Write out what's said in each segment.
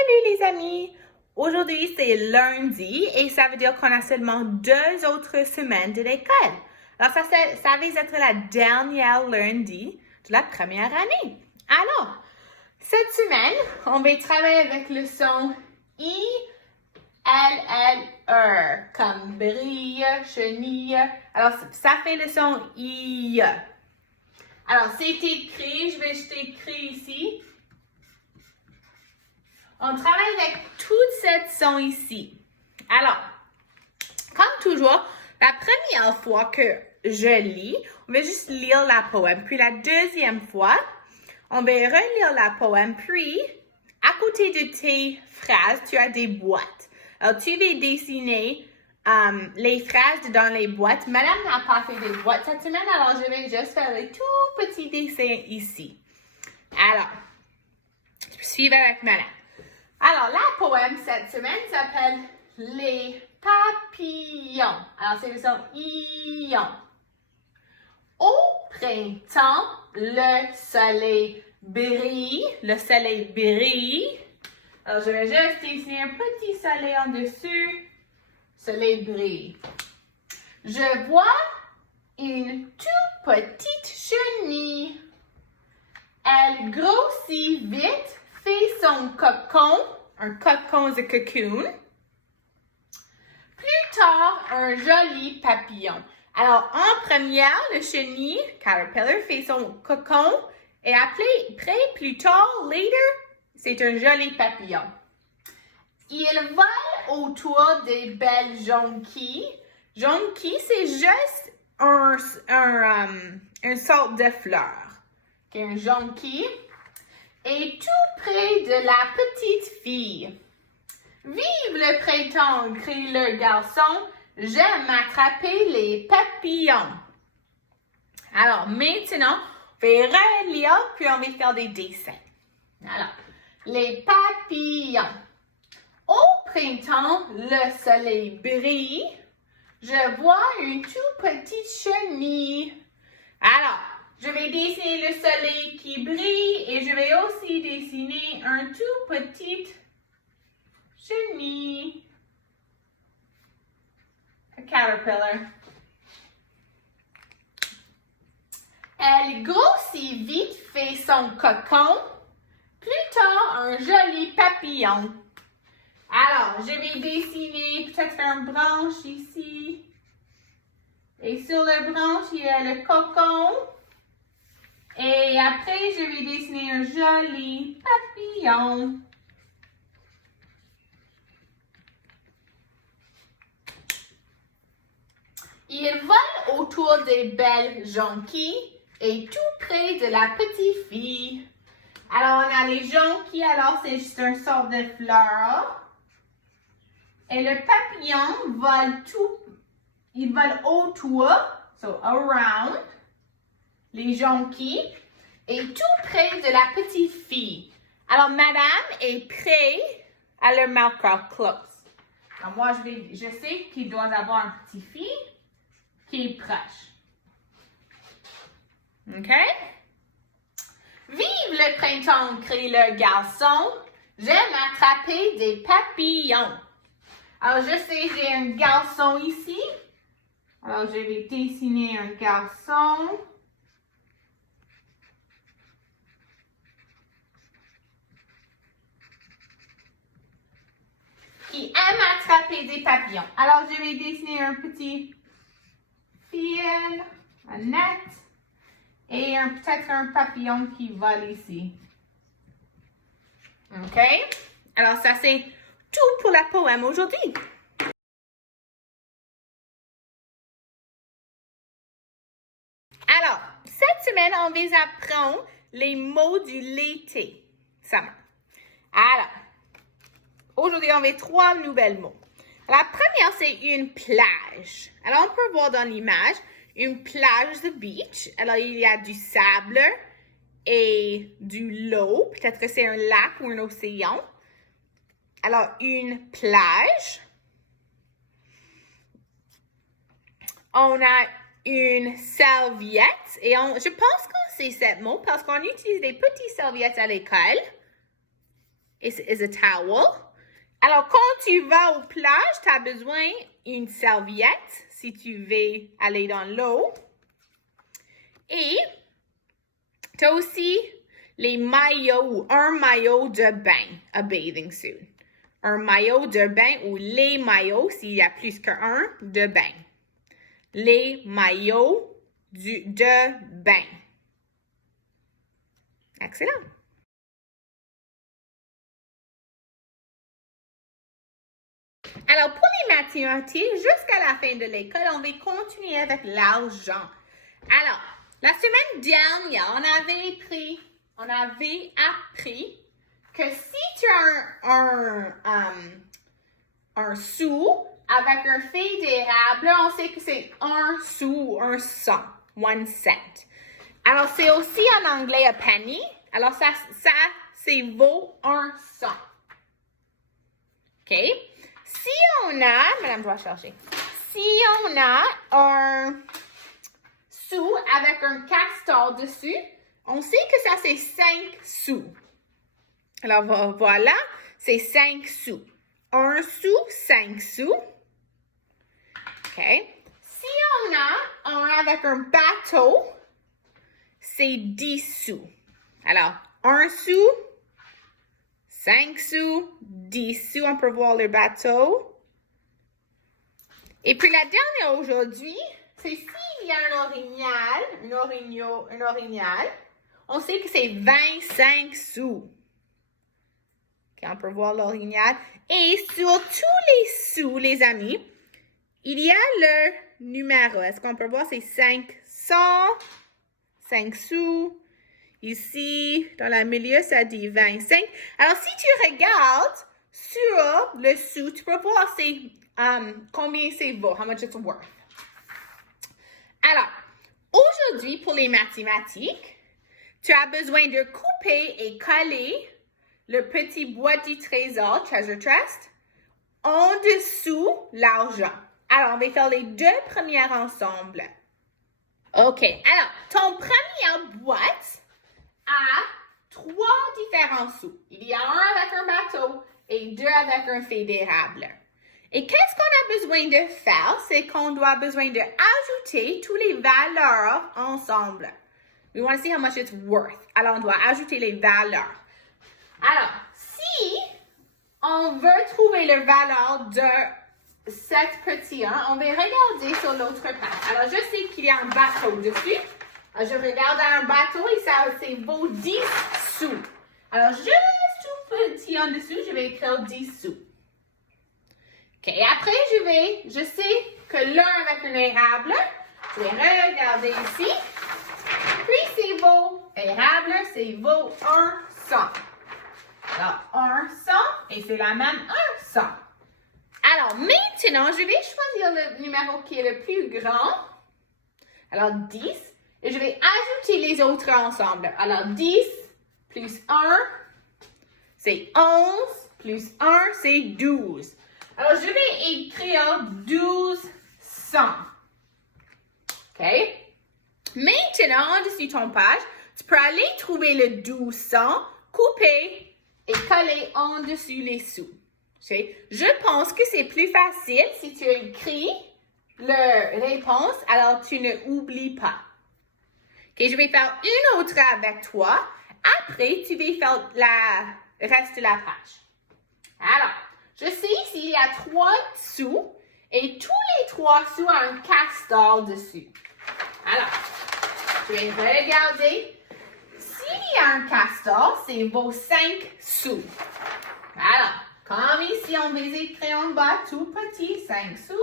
Salut les amis! Aujourd'hui, c'est lundi et ça veut dire qu'on a seulement 2 autres semaines de l'école. Alors, ça va être la dernière lundi de la première année. Alors, cette semaine, on va travailler avec le son I, L, L, E, comme brille, chenille. Alors, ça fait le son I. Alors, c'est écrit, je vais t'écrire ici. On travaille avec toute cette son ici. Alors, comme toujours, la première fois que je lis, on va juste lire la poème. Puis la deuxième fois, on va relire la poème. Puis, à côté de tes phrases, tu as des boîtes. Alors, tu vas dessiner les phrases dans les boîtes. Madame n'a pas fait des boîtes cette semaine, alors je vais juste faire les tout petits dessins ici. Alors, suivez avec Madame. Alors, la poème cette semaine s'appelle Les papillons. Alors, c'est le son ion. Au printemps, le soleil brille. Le soleil brille. Alors, je vais juste dessiner un petit soleil en dessus. Soleil brille. Je vois une toute petite chenille. Elle grossit vite. Fait son cocon, un cocon, c'est cocoon. Plus tard, un joli papillon. Alors, en première, le chenille, caterpillar, fait son cocon et après, plus tard, later, c'est un joli papillon. Il vole autour des belles jonquilles. Jonquille, c'est juste une sorte de fleur. Okay, un jonquille. Et tout près de la petite fille. Vive le printemps, crie le garçon. J'aime attraper les papillons. Alors, maintenant, on va relire, puis on va faire des dessins. Alors, les papillons. Au printemps, le soleil brille. Je vois une toute petite chenille. Alors, je vais dessiner le soleil qui brille et je vais aussi dessiner un tout petit chenille. A caterpillar. Elle grossit vite, fait son cocon. Plus tard, un joli papillon. Alors, je vais dessiner peut-être une branche ici. Et sur la branche, il y a le cocon. Et après, je vais dessiner un joli papillon. Il vole autour des belles jonquilles et tout près de la petite fille. Alors, on a les jonquilles, alors c'est juste une sorte de fleur. Et le papillon il vole autour, so around, les jonquilles. Et tout près de la petite fille. Alors, madame est près à leur mouth close. Alors, moi, je sais qu'il doit avoir un petit fille qui est proche. OK? Vive le printemps, crie le garçon. J'aime attraper des papillons. Alors, je sais, j'ai un garçon ici. Alors, je vais dessiner un garçon. Qui aime attraper des papillons. Alors, je vais dessiner un petit fil, un net, et peut-être un papillon qui vole ici. OK? Alors, ça, c'est tout pour la poème aujourd'hui. Alors, cette semaine, on va apprendre les mots du l'été. Summer. Alors, aujourd'hui, on va 3 nouvelles mots. La première, c'est une plage. Alors, on peut voir dans l'image une plage de beach. Alors, il y a du sable et de l'eau. Peut-être que c'est un lac ou un océan. Alors, une plage. On a une serviette. Et je pense qu'on sait ce mot parce qu'on utilise des petites serviettes à l'école. is a towel. Alors, quand tu vas aux plages, tu as besoin d'une serviette si tu veux aller dans l'eau. Et tu as aussi les maillots ou un maillot de bain, a bathing suit. Un maillot de bain ou les maillots, s'il y a plus qu'un, de bain. Les maillots de bain. Excellent. Alors, pour les mathématiques, jusqu'à la fin de l'école, on va continuer avec l'argent. Alors, la semaine dernière, on avait appris que si tu as un sou avec un fait d'érable, on sait que c'est un sou, un cent, 1 cent. Alors, c'est aussi en anglais a penny. Alors, ça c'est vaut 1 cent. OK? Si on a, madame, je vais chercher. Si on a un sou avec un castor dessus, on sait que ça, c'est 5 sous. Alors, voilà, c'est 5 sous. Un sou, 5 sous. OK. Si on a un avec un bateau, c'est 10 sous. Alors, 1 sou, 5 sous, 10 sous, on peut voir le bateau. Et puis la dernière aujourd'hui, c'est s'il y a un orignal, on sait que c'est 25 sous. OK, on peut voir l'orignal. Et sur tous les sous, les amis, il y a le numéro. Est-ce qu'on peut voir? C'est 500, 5 sous. Ici, dans le milieu, ça dit 25. Alors, si tu regardes sur le sou, tu peux voir combien c'est vaut, how much it's worth. Alors, aujourd'hui, pour les mathématiques, tu as besoin de couper et coller le petit boîte du trésor, treasure chest, en dessous l'argent. Alors, on va faire les deux premières ensemble. OK. Alors, ton première boîte a 3 différents sous. Il y a un avec un bateau et 2 avec un fait d'érable. Et qu'est-ce qu'on a besoin de faire? C'est qu'on doit besoin de ajouter toutes les valeurs ensemble. We want to see how much it's worth. Alors, on doit ajouter les valeurs. Alors, si on veut trouver la valeur de cette petit 1, on va regarder sur l'autre page. Alors, je sais qu'il y a un bateau dessus. Alors, je regarde un bateau et ça vaut 10 sous. Alors, juste tout petit en dessous, je vais écrire 10 sous. OK, après, je sais que l'un avec un érable, je vais regarder ici. Puis, c'est vaut érable, c'est vaut 1 cent. Alors, 1 cent, et c'est la même 1 cent. Alors, maintenant, je vais choisir le numéro qui est le plus grand. Alors, 10. Et je vais ajouter les autres ensemble. Alors, 10 plus 1, c'est 11. Plus 1, c'est 12. Alors, je vais écrire 1200. OK? Maintenant, en dessous de ton page, tu peux aller trouver le 1200, couper et coller en dessus les sous. Okay? Je pense que c'est plus facile si tu écris la réponse, alors tu ne oublies pas. OK, je vais faire une autre avec toi. Après, tu vas faire le reste de la page. Alors, je sais ici, il y a 3 sous et tous les 3 sous ont un castor dessus. Alors, je vais regarder. S'il y a un castor, c'est vaut 5 sous. Alors, comme ici, on va écrire en bas tout petit, 5 sous,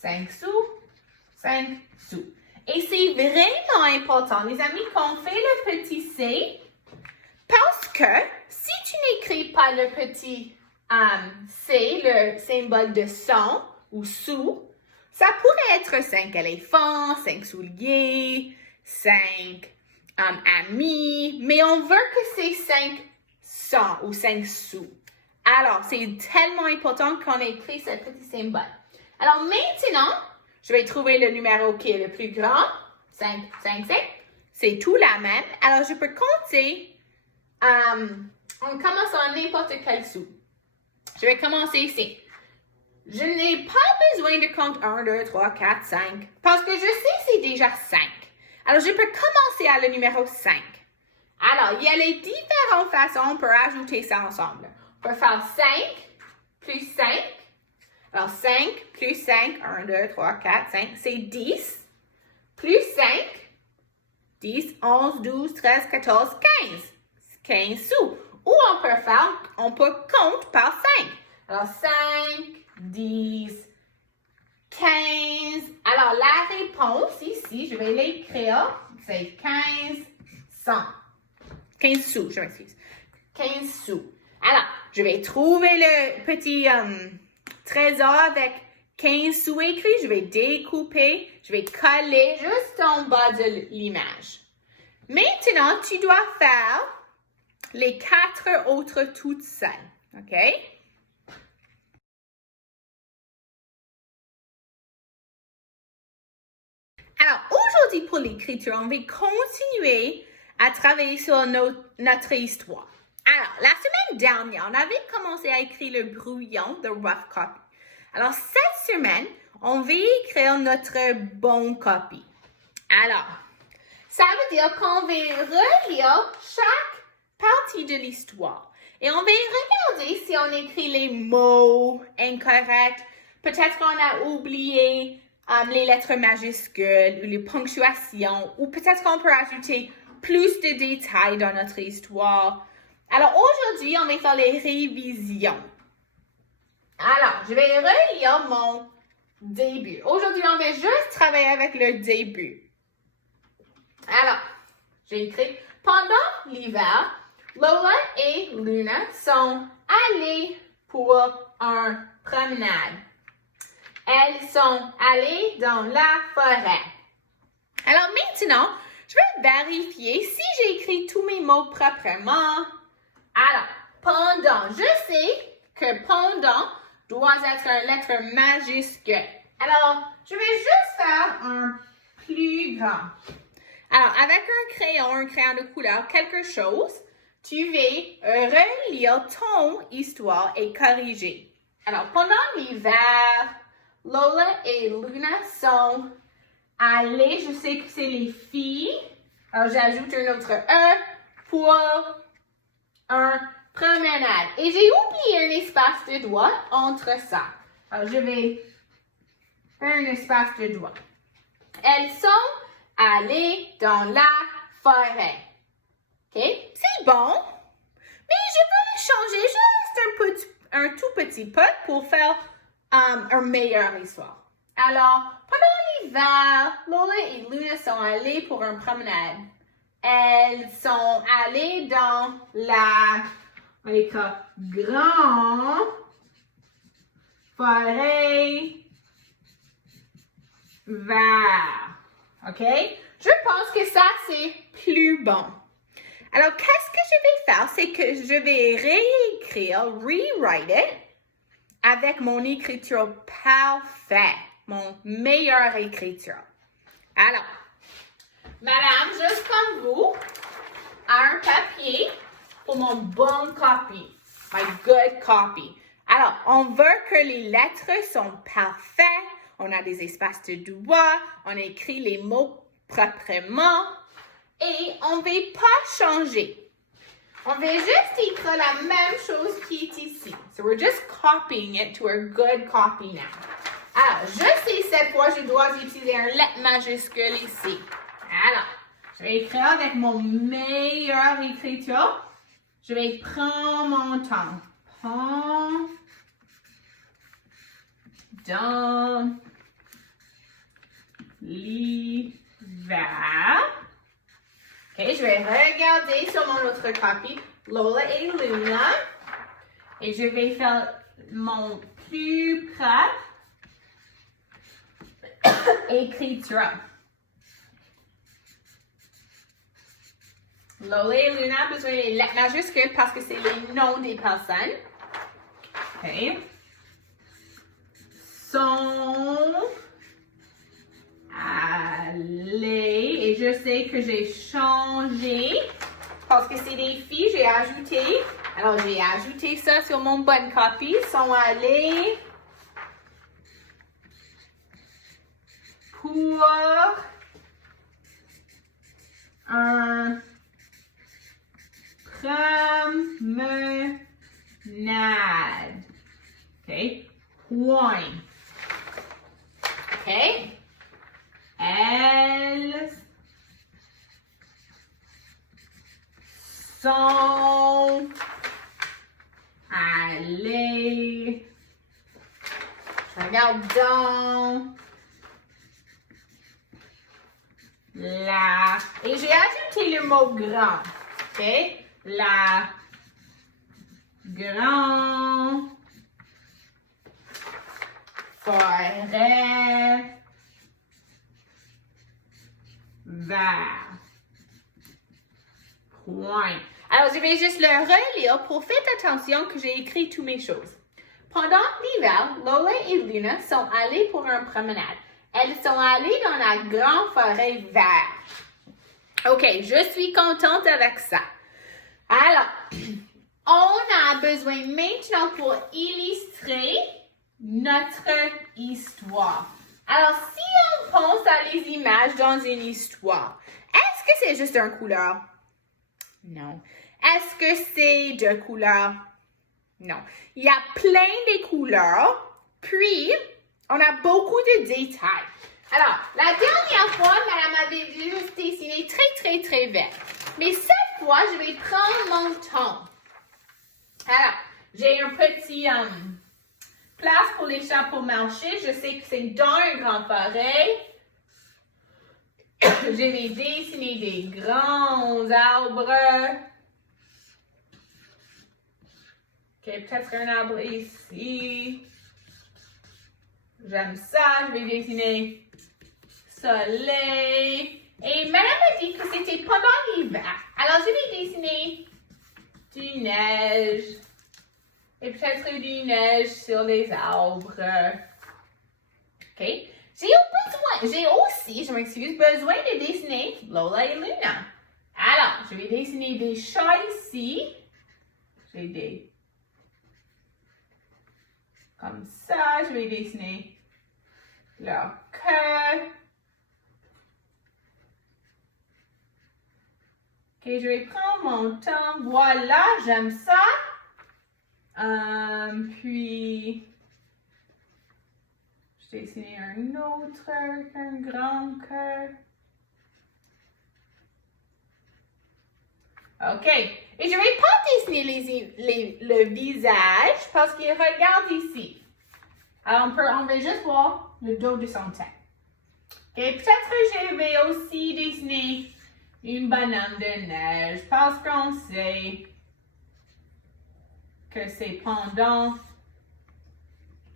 5 sous, 5 sous. Et c'est vraiment important, les amis, qu'on fait le petit C, parce que si tu n'écris pas le petit C, le symbole de 100 ou sous, ça pourrait être 5 éléphants, 5 souliers, 5 amis, mais on veut que c'est 5 cents ou 5 sous. Alors, c'est tellement important qu'on écrit ce petit symbole. Alors, maintenant, je vais trouver le numéro qui est le plus grand. 5, 5, 5. C'est tout la même. Alors, je peux compter On commence en n'importe quel sou. Je vais commencer ici. Je n'ai pas besoin de compte 1, 2, 3, 4, 5 parce que je sais c'est déjà 5. Alors, je peux commencer à le numéro 5. Alors, il y a les différentes façons pour ajouter ça ensemble. On peut faire 5 plus 5. Alors, 5 plus 5, 1, 2, 3, 4, 5, c'est 10. Plus 5, 10, 11, 12, 13, 14, 15. 15 sous. Ou on peut compter par 5. Alors, 5, 10, 15. Alors, la réponse ici, je vais l'écrire, c'est 15 cents. 15 sous, je m'excuse. 15 sous. Alors, je vais trouver le petit trésor avec 15 sous écrit. Je vais découper, je vais coller juste en bas de l'image. Maintenant, tu dois faire les 4 autres toutes seules. OK? Alors, aujourd'hui, pour l'écriture, on va continuer à travailler sur notre histoire. Alors, la semaine dernière, on avait commencé à écrire le brouillon de rough copy. Alors, cette semaine, on va écrire notre bon copy. Alors, ça veut dire qu'on va relire chaque partie de l'histoire. Et on va regarder si on écrit les mots incorrects. Peut-être qu'on a oublié les lettres majuscules ou les ponctuations. Ou peut-être qu'on peut ajouter plus de détails dans notre histoire. Alors, aujourd'hui, on va faire les révisions. Alors, je vais relire mon début. Aujourd'hui, on va juste travailler avec le début. Alors, j'ai écrit « Pendant l'hiver, Lola et Luna sont allées pour une promenade. Elles sont allées dans la forêt. » Alors maintenant, je vais vérifier si j'ai écrit tous mes mots proprement. Alors, pendant, je sais que pendant doit être une lettre majuscule. Alors, je vais juste faire un plus grand. Alors, avec un crayon de couleur, quelque chose, tu vas relire ton histoire et corriger. Alors, pendant l'hiver, Lola et Luna sont allées, je sais que c'est les filles. Alors, j'ajoute un autre E pour un promenade. Et j'ai oublié un espace de doigt entre ça. Alors, je vais faire un espace de doigt. Elles sont allées dans la forêt. OK? C'est bon. Mais je veux le changer juste un tout petit peu pour faire une meilleure histoire. Alors, pendant l'hiver, Lola et Luna sont allées pour une promenade. Elles sont allées dans la grande forêt verte. OK? Je pense que ça, c'est plus bon. Alors, qu'est-ce que je vais faire? C'est que je vais réécrire, rewrite it, avec mon écriture parfaite, mon meilleure écriture. Alors, madame, juste comme vous, un papier pour mon bon copy, my good copy. Alors, on veut que les lettres sont parfaites, on a des espaces de doigts, on écrit les mots proprement et on ne va pas changer. On va juste écrire la même chose qui est ici. So we're just copying it to a good copy now. Alors, je sais cette fois, je dois utiliser un lettre majuscule ici. Alors, je vais écrire avec mon meilleure écriture. Je vais prendre mon temps. Pendant l'hiver. OK, je vais regarder sur mon autre copie, Lola et Luna. Et je vais faire mon plus propre écriture. Lola et Luna ont besoin des lettres majuscules parce que c'est les noms des personnes. OK. Sont allées, et je sais que j'ai changé parce que c'est des filles, j'ai ajouté Alors, j'ai ajouté ça sur mon bonne copie. Ils sont allés pour un promenade. OK? Point. OK? Elles sont allées. Je regarde donc. La. Et j'ai ajouté le mot grand. OK? La grande forêt vert. Point. Alors, je vais juste le relire pour faire attention que j'ai écrit toutes mes choses. Pendant l'hiver, Lola et Luna sont allées pour une promenade. Elles sont allées dans la grande forêt verte. OK, je suis contente avec ça. Alors, on a besoin maintenant pour illustrer notre histoire. Alors, si on pense à les images dans une histoire, est-ce que c'est juste une couleur? Non. Est-ce que c'est deux couleurs? Non. Il y a plein de couleurs, puis on a beaucoup de détails. Alors, la dernière fois, Madame avait juste dessiné très vert. Mais cette fois, je vais prendre mon temps. Alors, j'ai un petit place pour les chapeaux marcher. Je sais que c'est dans une grande forêt. Je vais dessiner des grands arbres. OK, peut-être un arbre ici. J'aime ça. Je vais dessiner soleil. Et Madame a dit que c'était pendant l'hiver. Alors, je vais dessiner du neige. Et peut-être du neige sur les arbres. OK? J'ai aussi, je m'excuse, besoin de dessiner Lola et Luna. Alors, je vais dessiner des chats ici. J'ai des... Comme ça, je vais dessiner leur queue. OK, je vais prendre mon temps. Voilà, j'aime ça. Puis, je vais dessiner un autre avec un grand cœur. OK. Et je vais pas dessiner le visage parce qu'il regarde ici. Alors, on va juste voir le dos de son tête. Et peut-être que je vais aussi dessiner une bonhomme de neige parce qu'on sait que c'est pendant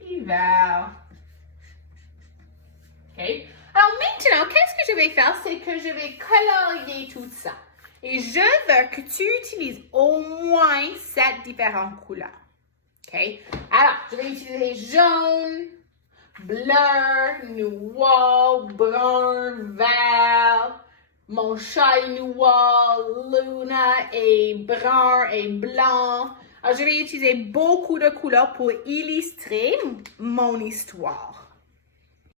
l'hiver. OK? Alors maintenant, qu'est-ce que je vais faire? C'est que je vais colorier tout ça. Et je veux que tu utilises au moins 7 différentes couleurs. OK? Alors, je vais utiliser jaune, bleu, noir, brun, vert. Mon chat est noir, Luna est brun et blanc. Alors, je vais utiliser beaucoup de couleurs pour illustrer mon histoire.